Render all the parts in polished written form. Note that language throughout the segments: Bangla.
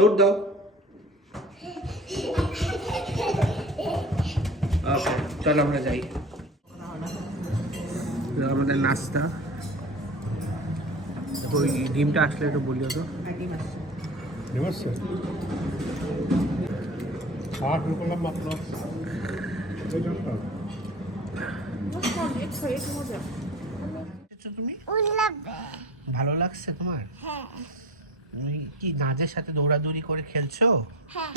দৌড় দাও। ওকে চলো আমরা যাই। আমাদের নাস্তা ওই ডিমটা আসলে একটু বলিও তো। ডিম আসছে 60 করলাম মাত্র। তুমি ভালো লাগছে তোমার? তুমি কি নাজের সাথে দৌড়াদৌড়ি করে খেলছো? হ্যাঁ।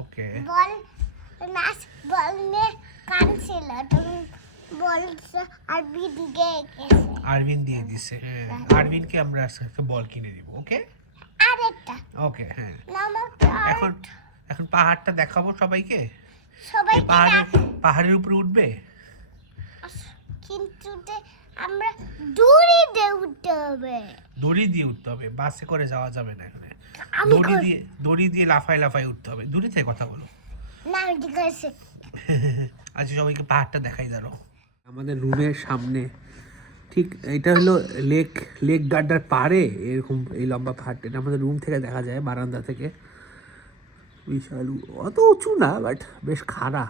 ওকে। বল নাচ বল নে কানছিল তুমি বলছো আরবিন দিয়ে গেছে। আরবিন দিয়ে দিছে। হ্যাঁ আরবিনকে আমরা একটা বল কিনে দিব। ওকে আরেকটা ওকে। হ্যাঁ নামটা এখন এখন পাহাড়টা দেখাবো সবাইকে। সবাই পাহাড়ের উপরে উঠবে কিন্তু আমরা দূরে দিয়ে উঠতে হবে। দড়ি দিয়ে উঠতে হবে, বাসে করে যাওয়া যাবে না এখানে। আমি দড়ি দিয়ে লাফায় লাফায় উঠতে হবে। দূরে থেকে কথা বলো না ঠিক আছে। আচ্ছা সবাইকে পাহাড়টা দেখাই দাঁড়ো। আমাদের রুমের সামনে ঠিক এটা হলো লেক গার্ডার পাড়ে এরকম এই লম্বা পাহাড়টা। এটা আমাদের রুম থেকে দেখা যায়, বারান্দা থেকে। বিশাল, অত উঁচু না বাট বেশ খাড়া।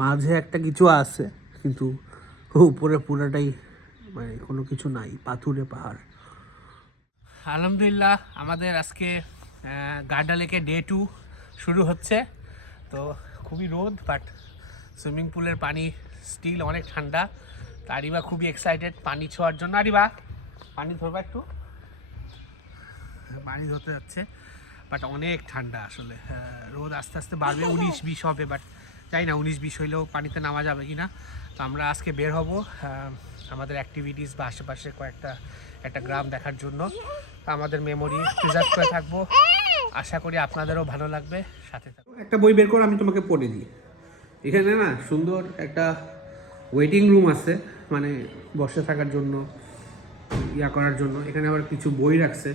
মাঝে একটা কিছু আছে কিন্তু উপরে পুরোটাই মানে কোনো কিছু নাই, পাথুরে পাহাড়। আলহামদুলিল্লাহ আমাদের আজকে গার্ডা লেকে ডে 2 শুরু হচ্ছে। তো খুবই রোদ বাট সুইমিং পুলের পানি স্টিল অনেক ঠান্ডা। তো আরিবা খুবই এক্সাইটেড পানি ছোঁয়ার জন্য। আরিবা পানি ধরবা একটু? পানি ধরতে যাচ্ছে বাট অনেক ঠান্ডা আসলে। রোদ আস্তে আস্তে বাড়বে, 19-20 হবে বাট জানি না 19-20 হইলেও পানিতে নামা যাবে কি না। তো আমরা আজকে বের হব আমাদের অ্যাক্টিভিটিস বা আশেপাশে একটা গ্রাম দেখার জন্য। আমাদের মেমোরি প্রিজার্ভ করে থাকবো। আশা করি আপনাদেরও ভালো লাগবে, সাথে থাকবো। একটা বই বের করে আমি তোমাকে পড়ে দিই। এখানে না সুন্দর একটা ওয়েটিং রুম আছে, মানে বসে থাকার জন্য, করার জন্য। এখানে আবার কিছু বই রাখছে।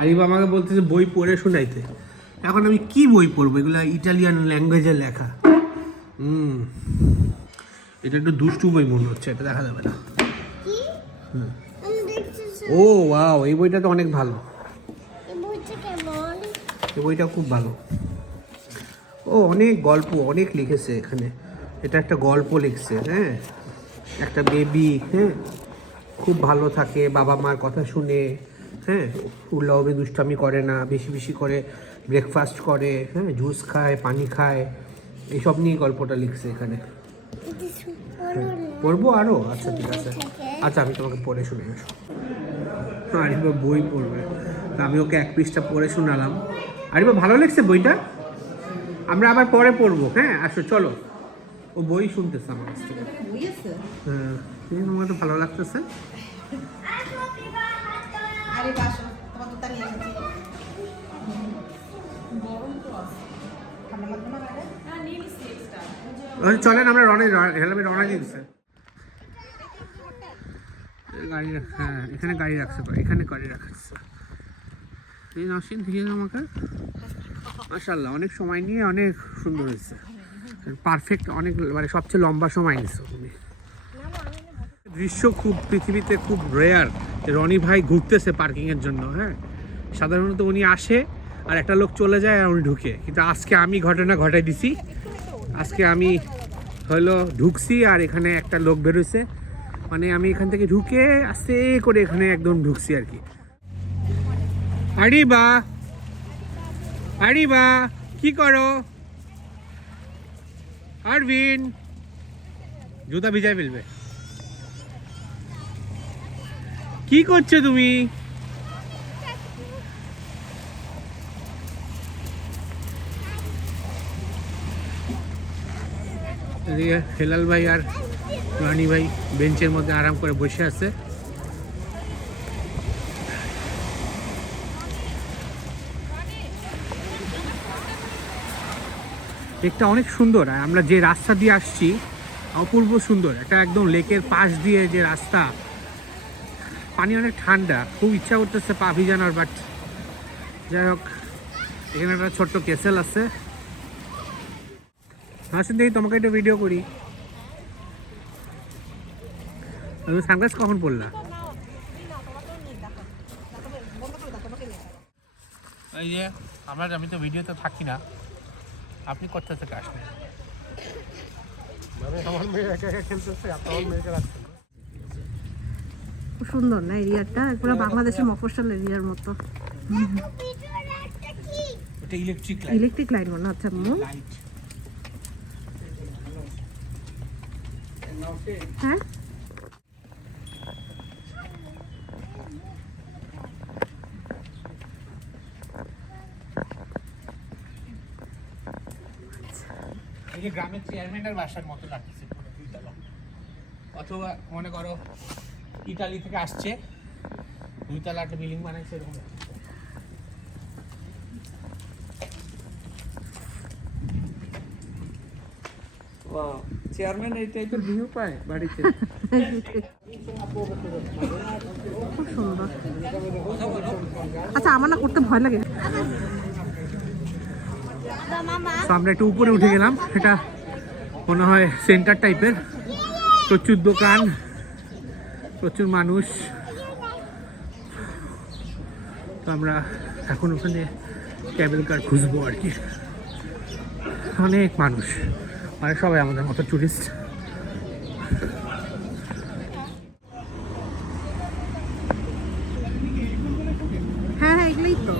আরিবা আমাকে বলতেছে বই পড়ে শোনাইতে। এখন আমি কি বই পড়বো? এগুলো ইটালিয়ান ল্যাঙ্গুয়েজে লেখা। এটা একটু দুষ্টু বই মনে হচ্ছে, এটা দেখা যাবে না। ও ওয়াও, এই বইটা তো অনেক ভালো। এই বইটা খুব ভালো। ও অনেক গল্প অনেক লিখেছে এখানে। এটা একটা গল্প লিখছে। হ্যাঁ একটা বেবি, হ্যাঁ খুব ভালো থাকে বাবা মার কথা শুনে। হ্যাঁ উল্লাহবে দুষ্টামি করে না, বেশি বেশি করে ব্রেকফাস্ট করে, হ্যাঁ জুস খায়, পানি খায়, এইসব নিয়ে গল্পটা লিখছে এখানে। পড়বো আরও? আচ্ছা ঠিক আছে, আচ্ছা আমি তোমাকে পড়ে শুনে আসো। আরিবা বই পড়বে, আমি ওকে এক পৃষ্ঠা পড়ে শোনালাম। আরিবা ভালো লাগছে বইটা? আমরা আবার পরে পড়বো। হ্যাঁ আসো চলো। ও বই শুনতেছে আমার কাছ থেকে। হ্যাঁ আমার তো ভালো লাগতেছে। চলেন আমরা রওনা দিচ্ছে গাড়ি। হ্যাঁ এখানে গাড়ি রাখছে, এখানে গাড়ি রাখছে। এই নসীন থেকে আমাকে মাশাআল্লাহ অনেক সময় নিয়ে অনেক সুন্দর হয়েছে, পারফেক্ট। অনেক মানে সবচেয়ে লম্বা সময় নিচ্ছে তুমি। দৃশ্য খুব পৃথিবীতে খুব রেয়ার। রনি ভাই ঘুরতেছে পার্কিংয়ের জন্য। হ্যাঁ সাধারণত উনি আসে আর একটা লোক চলে যায় আর উনি ঢুকে, কিন্তু আজকে আমি ঘটনা ঘটাই দিছি। আজকে আমি হলো ঢুকছি আর এখানে একটা লোক বেরোইছে, মানে আমি এখান থেকে ঢুকে আস্তে করে এখানে একদম ঢুকছি আর কি। আরিবা আরিবা কি করো? আরবিন জুতা ভিজাই ফেলবে। কি করছো তুমি? এদিকে হেলাল ভাই আর রানি ভাই বেঞ্চের মধ্যে আরাম করে বসে আছে। লেকটা অনেক সুন্দর, আর আমরা যে রাস্তা দিয়ে আসছি অপূর্ব সুন্দর। একটা একদম লেকের পাশ দিয়ে যে রাস্তা, পানি অনেক ঠান্ডা, খুব ইচ্ছা করতেছে পা ভিজানোর, বাট যাই হোক এখানে একটা ছোট্ট ক্যাসেল আছে। আসুন দেখি তোমাকে একটু ভিডিও করি। তুমি সানগ্লাস কখন পড়লা? এই যে আমি তো ভিডিওতে থাকি না, আপনি কোথা থেকে আসলেন? মানে আমার মেয়ে একা একা খেলতেছে, আপনি আমার মেয়েকে রাখছেন। খুব সুন্দর না এরিয়াটা, পুরো বাংলাদেশের মফস্বল এরিয়ার মতো। এটা ইলেকট্রিক ইলেকট্রিক লাইট মনে হচ্ছে আম্মু। লাইট। হ্যাঁ এই যে গ্রামের চেয়ারম্যানের বাসার মতো লাগছে পুরো দুইতলা, অথবা মনে করো ইতালি থেকে আসছে, দুইতলা একটা বিল্ডিং বানাইছে এরকম। চেয়ারম্যান এই টাইপের ভিউ পায় বাড়িতে। খুব সুন্দর। আচ্ছা আমার না করতে ভয় লাগে। তো আমরা একটু উপরে উঠে গেলাম, এটা মনে হয় সেন্টার টাইপের, প্রচুর দোকান, প্রচুর মানুষ। তো আমরা এখন ওখানে ক্যাবেল কার খুঁজবো আর কি। অনেক মানুষ, মানে সবাই আমাদের মতো টুরিস্ট। হ্যাঁ হ্যাঁ এগুলোই তো।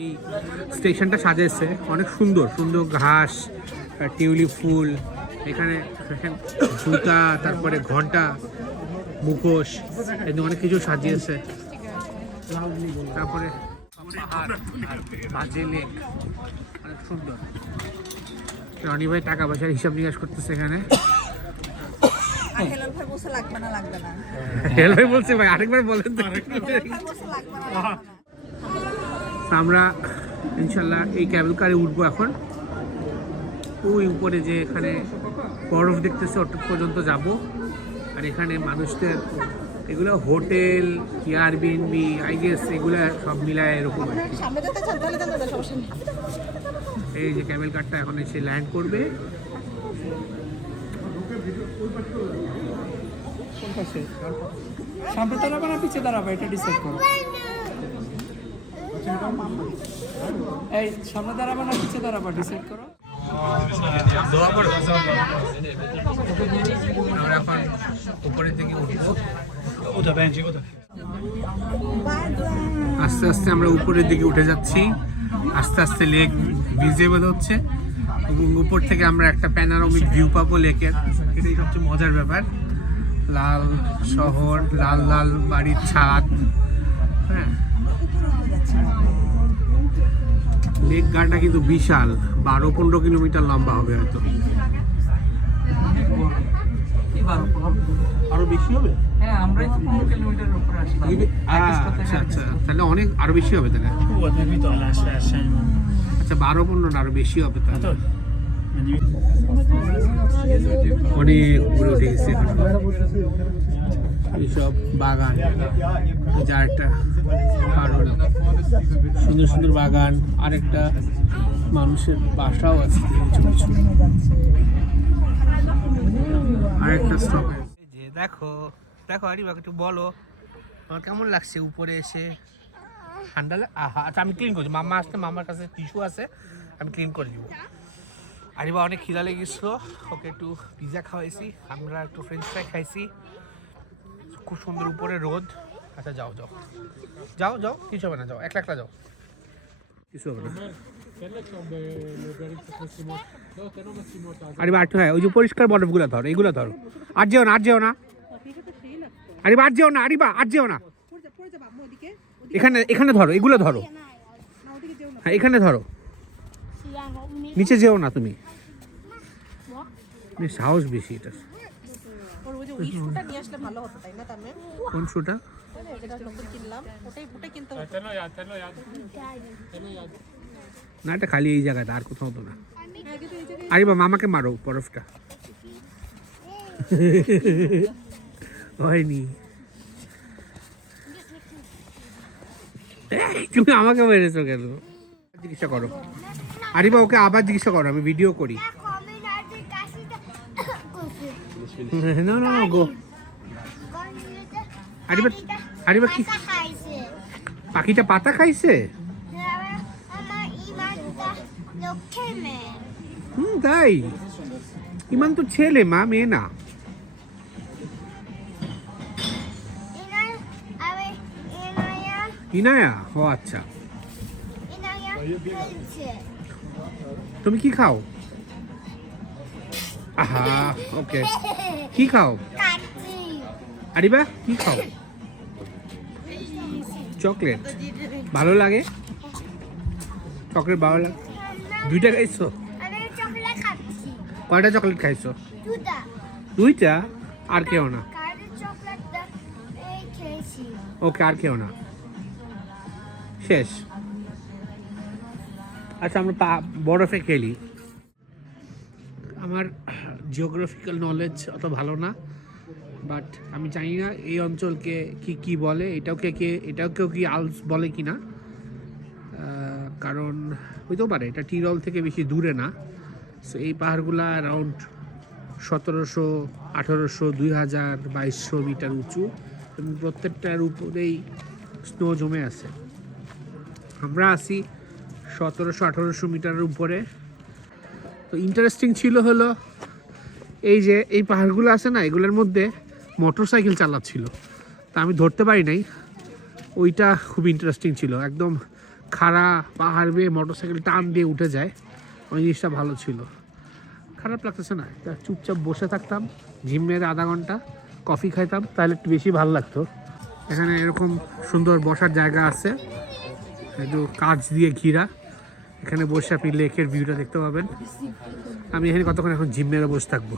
এই স্টেশনটা সাজিয়েছে অনেক সুন্দর সুন্দর ঘাস, টিউলিপ ফুল, এখানে জুতা, তারপরে ঘন্টা, মুখোশ, এদিকে অনেক কিছু সাজিয়েছে। তারপরে পাহাড়, বাজে লেক, অনেক সুন্দর। রনি ভাই টাকা পয়সার হিসাব নিকাশ করতেছে এখানে। হেলাল ভাই বসে লাগবে না লাগবে না। হেলাল ভাই বলছে ভাই আরেকবার বলেন তো। আমরা ইনশাল্লাহ এই ক্যাবেল কারে উঠবো এখন। ওই উপরে যে এখানে বরফ দেখতেছে ওটা পর্যন্ত যাব। আর এখানে মানুষদের এগুলো হোটেল, এয়ারবিএনবি, আই গেস এগুলো সব মিলায় এরকম আর কি। এই যে ক্যামেল কারটা এখন এসে ল্যান্ড করবে। কোন পাশে? সামনে দাঁড়াবে না পিছে দাঁড়াবে, এটা ডিসাইড করো। এই সামনে দাঁড়াবে না পিছে দাঁড়াবে, ডিসাইড করো। আমরা এখন উপরের দিকে উঠবো। আস্তে আস্তে আমরা উপরের দিকে উঠে যাচ্ছি, আস্তে আস্তে লেক ভিজিবল হচ্ছে এবং উপর থেকে আমরা একটা প্যানোরামিক ভিউ পাবো লেকের। এটাই সবচেয়ে মজার ব্যাপার। লাল শহর, লাল লাল বাড়ির ছাদ, হ্যাঁ। লেক গাড়টা কিন্তু বিশাল, 12-15 কিলোমিটার লম্বা হবে হয়তো। আরো বেশি হবে? হ্যাঁ আমরাই তো 15 কিলোমিটারের উপরে আসলাম। আচ্ছা আচ্ছা, তাহলে অনেক আরো বেশি হবে তাহলে। আচ্ছা 12-15 আরো বেশি হবে তাহলে। অনেক উপরে উঠে গেছে এখন। এইসব বাগান, যা একটা কারণ সুন্দর সুন্দর বাগান, আরেকটা মানুষের বাসাও আছে কিছু কিছু। আরেকটা স্টপ। যে দেখো দেখো আরিবা, একটু বলো আমার কেমন লাগছে উপরে এসে? ঠান্ডা আহা। আচ্ছা আমি ক্লিন করছি, মাম্মা আসতে, মামার কাছে টিস্যু আছে, আমি ক্লিন করে দিব। আরিবা অনেক খিদা লেগেছিলো, ওকে একটু পিৎজা খাওয়াইছি, আমরা একটু ফ্রেঞ্চ ফ্রাই খাইছি। খুব সুন্দর উপরে রোদ। আচ্ছা যাও যাও যাও যাও, কিছু হবে না, যাও একলা একলা যাও, কিছু হবে না। আরে আট, হ্যাঁ ওই যে পরিষ্কার বরফগুলো ধরো, এইগুলো ধরো। আর যেও না, আর যেও না, আরে আর যেও না, আরিবা আর যেও না। এখানে এখানে ধরো, এগুলো ধরো, হ্যাঁ এখানে ধরো, নিচে যেও না তুমি। সাহস বেশি এটা। কোন শুটা? না এটা খালি এই জায়গাটা, আর কোথাও তো না। আরে বা মামাকে মারো বরফটা। হয়নি, তুমি আমাকে মেরেছো কেন? জিজ্ঞাসা করো আরিবা, ওকে আবার জিজ্ঞাসা করো, আমি ভিডিও করি। No, no, no, go. আরিবা কি খাইছে পাখিটা পাতা খাইছে? আমার ইমানটা লক্ষ্যে মেয়ে তাই? ইমান তো ছেলে, মা মেয়ে না। ইনায়া? ও আচ্ছা। তুমি কি খাও? আহা, ওকে। কি খাও? আরিবা কি খাও? চকলেট ভালো লাগে? চকলেট ভালো লাগে? দুইটা খাইছো? কয়টা চকলেট খাইছো? দুইটা? আর কেউ না? ওকে, আর কেউ না, শেষ। আচ্ছা, আমরা বরফে খেলি। আমার জিওগ্রাফিক্যাল নলেজ অত ভালো না, বাট আমি জানি না এই অঞ্চলকে কি বলে, এটাকেও কি আলস বলে কি না, কারণ হইতেও পারে এটা টিরল থেকে বেশি দূরে না। সো এই পাহাড়গুলো অ্যারাউন্ড 1700, 1800, 2000, 2200 মিটার উঁচু এবং প্রত্যেকটার উপরেই স্নো জমে আছে। আমরা আছি 1700-1800 মিটারের উপরে। তো ইন্টারেস্টিং ছিল হলো এই যে এই পাহাড়গুলো আছে না, এগুলোর মধ্যে মোটর সাইকেল চালাচ্ছিল, তা আমি ধরতে পারি নাই। ওইটা খুব ইন্টারেস্টিং ছিল, একদম খাড়া পাহাড় বেয়ে মোটর সাইকেল টান দিয়ে উঠে যায়। ওই জিনিসটা ভালো ছিল, খারাপ লাগতেছে না। তা চুপচাপ বসে থাকতাম, ঝিম মেরে আধা ঘন্টা কফি খাইতাম, তাহলে একটু বেশি ভালো লাগতো। এখানে এরকম সুন্দর বসার জায়গা আছে, একটু কাঁচ দিয়ে ঘিরা। এখানে বসে আপনি লেকের ভিউটা দেখতে পাবেন। আমি এখানে কতক্ষণ এখন জিম মেরে বসে থাকবো,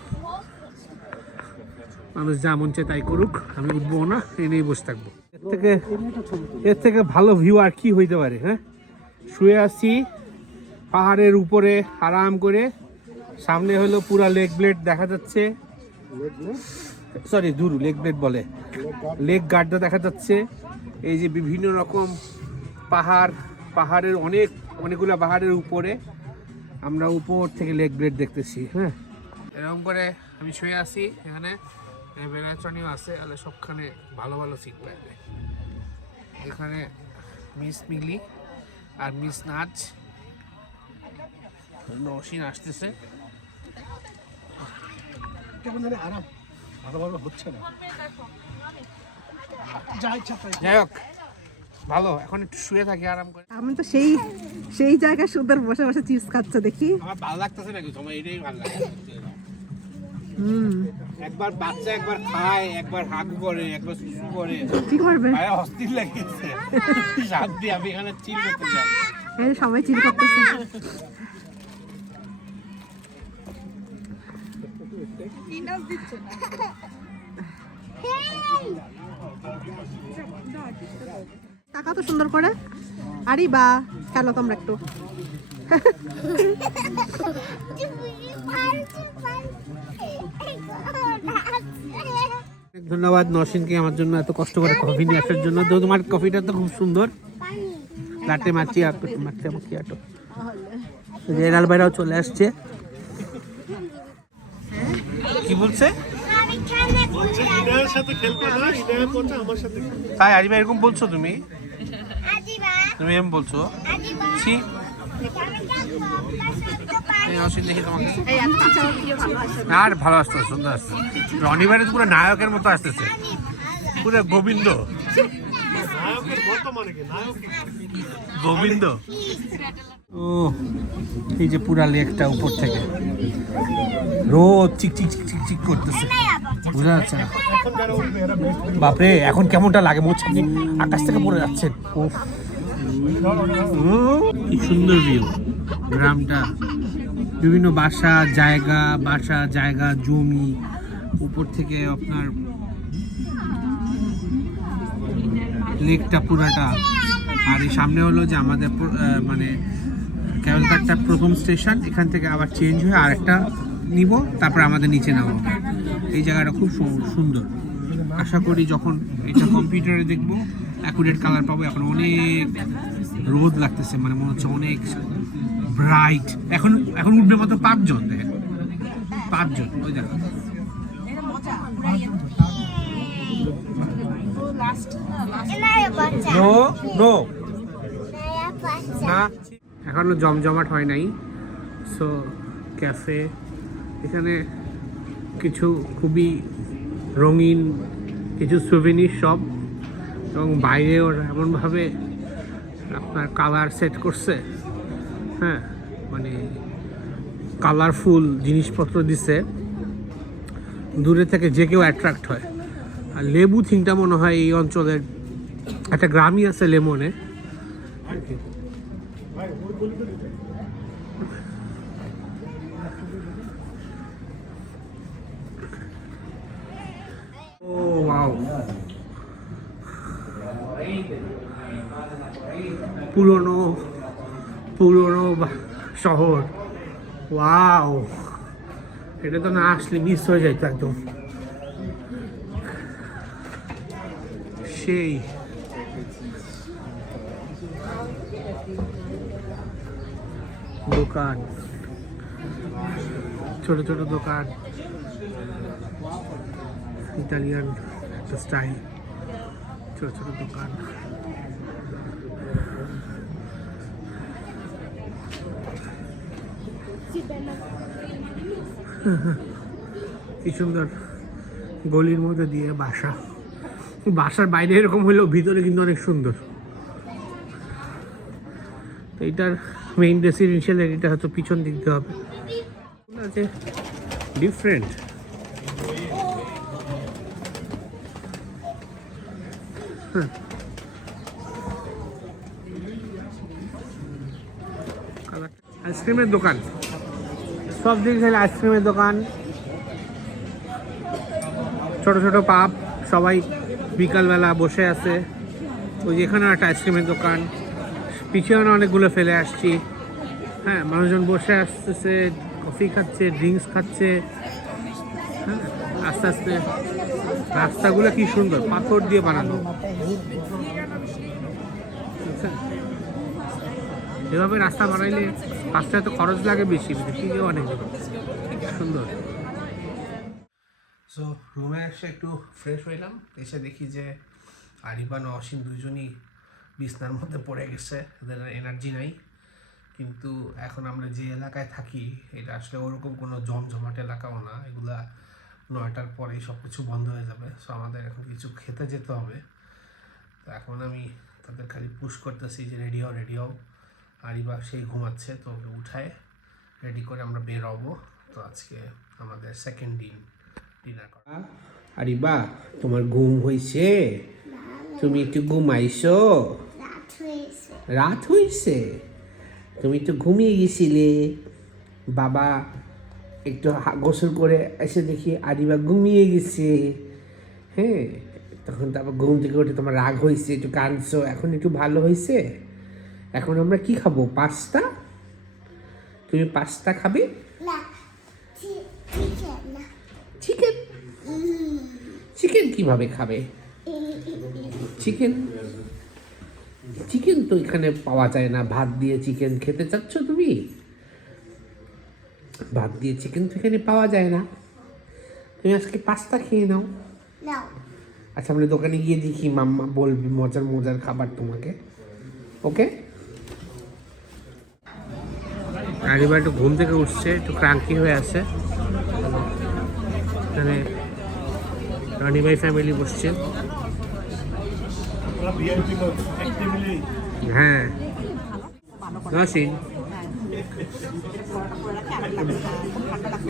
মানুষ যা মন চায় তাই করুক, আমি উঠবো না, এনেই বসে থাকবো। এর থেকে ভালো ভিউ আর কি হইতে পারে? হ্যাঁ, শুয়ে আছি পাহাড়ের উপরে আরাম করে, সামনে হলো পুরা লেক ব্লেড দেখা যাচ্ছে, সরি দুরু লেক ব্লেড বলে, লেক গার্ডটা দেখা যাচ্ছে। এই যে বিভিন্ন রকম পাহাড়ের অনেকগুলো পাহাড়ের উপরে আমরা উপর থেকে লেক ব্লেড দেখতেছি। হ্যাঁ, এরকম করে আমি শুয়ে আছি এখানে, বেড়াচনিও আছে, তাহলে সবখানে ভালো ভালো সিট পাইবে। এখানে মিস মিলি আর মিস নাচ, নসীন আসতেছে। আরাম ভালোভাবে হচ্ছে না, যাই হোক ভালো, এখন একটু শুয়ে থাকি আরাম করে। আমি তো সেই জায়গায় সুন্দর বসে বসে চিপস খাচ্ছ দেখি। আমার ভালো লাগতেছে নাকি? তোমার এটাই ভালো লাগে। হুম, একবার বাচ্চা একবার খায়, একবার হাগু করে, একবার সুসু করে, কি করবে? গায়ে অস্থির লেগেছে। শান্তি, আমি এখানে চিল করতে যাই। এই সবাই চিল করতেছে। টাকা তো সুন্দর করে। আরে বা খেলো তোমরা একটু। ধন্যবাদ নসীনকে আমার জন্য এত কষ্ট করে কফি নিয়ে আসার জন্য। তো তোমার কফিটা তো খুব সুন্দর, লাটে মাচিয়াটো। জেনারেল ভাইরাও চলে আসছে। কি বলছে? ইনায়ের সাথে খেলতে না, ইনায়ের বলছে আমার সাথে খেলতে। তাই আরিবা এরকম বলছো তুমি? তুমি এরকম বলছো? ছি, নসীন দেখি তোমাকে আর ভালো আসতো, সুন্দর আসতো। রনিবারে পুরো নায়কের মতো আসতেছে, পুরো গোবিন্দ। নায়কের মতো মানে কি? নায়ক গোবিন্দ। ও এই যে পুরা লেকটা উপর থেকে রোদ চিক চিক চিক চিক চিক করতেছে, বোঝা যাচ্ছে না। বাপরে, এখন কেমনটা লাগে, মনে হচ্ছে আপনি আকাশ থেকে পড়ে যাচ্ছেন। ও কি সুন্দর ভিউ। গ্রামটা, বিভিন্ন বাসা জায়গা জমি, উপর থেকে আপনার লেকটা পুরাটা। আর এই সামনে হলো যে আমাদের মানে কেবল কারটা প্রথম স্টেশন, এখান থেকে আবার চেঞ্জ হয়ে আরেকটা নিব, তারপর আমাদের নিচে নামাবো। এই জায়গাটা খুব সুন্দর। আশা করি যখন এটা কম্পিউটারে দেখবো অ্যাকুরেট কালার পাবো। এখন অনেক রোদ লাগতেছে, মানে মনে হচ্ছে অনেক ব্রাইট। এখন উঠবে মাত্র 5 জন, দেখেন 5 জন, ওই দেখো এনারে বাচ্চা নো নো নয়া বাচ্চা না, এখনো জমজমাট হয় নাই। সো ক্যাফে, এখানে কিছু খুবই রঙিন কিছু সুভেনির শপ, এবং বাইরে ওরা এমনভাবে আপনার কালার সেট করছে, হ্যাঁ মানে কালারফুল জিনিসপত্র দিছে, দূরে থেকে যে কেউ অ্যাট্রাক্ট হয়। আর লেবু থিংটা মনে হয় এই অঞ্চলের একটা গ্রামই আছে লেমনে। ও ওয়াও, পুরনো পুরনো শহর, ওয়াও, এটা তো না আসলে মিস হয়ে যাইতো একদম। সেই দোকান, ছোট ছোট দোকান, ইটালিয়ান একটা স্টাইল, ছোট ছোট দোকান। কি সুন্দর গলির মধ্যে দিয়ে বাসা, বাসার বাইরে এরকম হলেও ভিতরে কিন্তু অনেক সুন্দর। তো এটার মেইন রেসিডেন্সিয়াল এরিয়াটা হয়তো পিছন দিক দিয়ে হবে, আছে ডিফারেন্ট। আইসক্রিমের দোকান, সব দিক থেকে আইসক্রিমের দোকান, ছোট ছোট পাপ, সবাই বিকালবেলা বসে আছে। ওই যেখানে একটা আইসক্রিমের দোকান, পিছনে অনেকগুলো ফেলে আসছি, হ্যাঁ মানুষজন বসে আসতেছে, কফি খাচ্ছে, ড্রিঙ্কস খাচ্ছে, হ্যাঁ আস্তে আস্তে। রাস্তাগুলো কি সুন্দর, পাথর দিয়ে বানানো, এভাবে রাস্তা বানাইলে রাস্তায় তো খরচ লাগে বেশি, ঠিক অনেক সুন্দর। সো রুমে এসে একটু ফ্রেশ হইলাম, এসে দেখি যে আরিবান অসীম দুজনই বিছনার মধ্যে পড়ে গেছে, এদের এনার্জি নাই। কিন্তু এখন আমরা যে এলাকায় থাকি এটা আসলে ওরকম কোনো জমজমাট এলাকাও না, এগুলা 9টার পরেই সব কিছু বন্ধ হয়ে যাবে। সো আমাদের এখন কিছু খেতে যেতে হবে। তো এখন আমি তাদের খালি পুশ করতেছি যে রেডি হও। আরিবা সেই ঘুমাচ্ছে, তো ওকে উঠায় রেডি করে আমরা বের হবো। তো আজকে আমাদের সেকেন্ড দিন ডিনার করা। আরিবা তোমার ঘুম হয়েছে? তুমি একটু ঘুমাইছো? রাত হয়েছে, তুমি তো ঘুমিয়ে গেছিলে। বাবা একটু গোসল করে এসে দেখি আরিবা ঘুমিয়ে গেছে, হ্যাঁ তখন তারপর ঘুম থেকে উঠে তোমার রাগ হয়েছে, একটু কাঁদছো, এখন একটু ভালো হয়েছে। এখন আমরা কি খাবো? পাস্তা? তুমি পাস্তা খাবে? না চিকেন না চিকেন? চিকেন কিভাবে খাবে? চিকেন চিকেন তো এখানে পাওয়া যায় না। ভাত দিয়ে চিকেন খেতে চাচ্ছ তুমি? ভাত দিয়ে চিকেন তো এখানে পাওয়া যায় না। তুমি আজকে পাস্তা খেয়ে নাও। না আচ্ছা আমরা দোকানে গিয়ে দেখি, মাম্মা বলবি মজার মজার খাবার তোমাকে, ওকে? আরিবা একটু ঘুম থেকে উঠছে, একটু ক্রান্তি হয়ে আছে। এখানে রনিভাই ফ্যামিলি বসছে, হ্যাঁ নসিন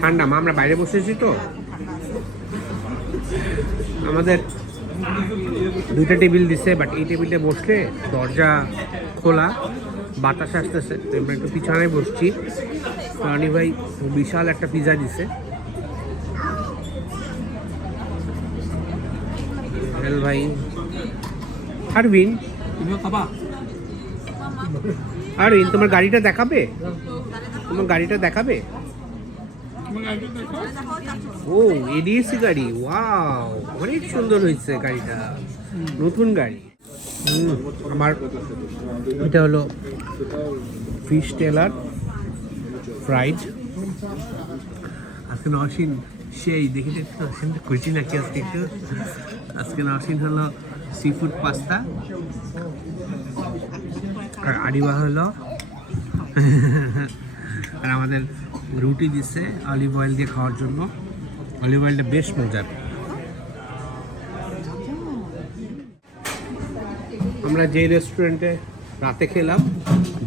ঠান্ডা মা, আমরা বাইরে বসেছি তো, আমাদের 2টা টেবিল দিছে, বাট এই টেবিলে বসলে দরজা খোলা, বাতাস আসতেছে, তো আমরা একটু পিছনে বসছি। রনি ভাই বিশাল একটা পিজা দিছে, হেল ভাই। আরবিন তুমিও খাবা? আরবিন তোমার গাড়িটা দেখাবে? তোমার গাড়িটা দেখাবে? ও এডিএসি গাড়ি, ওয়াও অনেক সুন্দর হয়েছে গাড়িটা, নতুন গাড়ি। আমার এটা হলো ফিশ টেলার ফ্রাইড। আজকে নসীন সেই দেখি নসীন খুশি নাকি আজকে একটু? আজকে নসীন হলো সি ফুড পাস্তা, আর আরিবা হলো আর আমাদের রুটি দিচ্ছে অলিভ অয়েল দিয়ে খাওয়ার জন্য। অলিভ অয়েলটা বেশ মজার। আমরা যে রেস্টুরেন্টে রাতে খেলাম,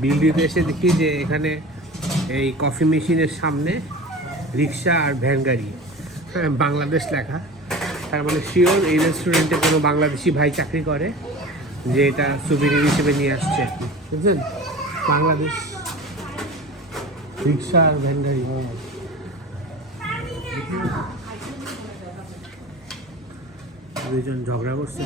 বিল দিতে এসে দেখি যে এখানে এই কফি মেশিনের সামনে রিক্সা আর ভ্যান গাড়ি, বাংলাদেশ লেখা। তার মানে শিওর এই রেস্টুরেন্টে কোনো বাংলাদেশি ভাই চাকরি করে, যে এটা সুবিনির হিসেবে নিয়ে আসছে, বুঝলেন? বাংলাদেশ রিক্সা আর ভ্যান গাড়ি। দুইজন ঝগড়া করছে।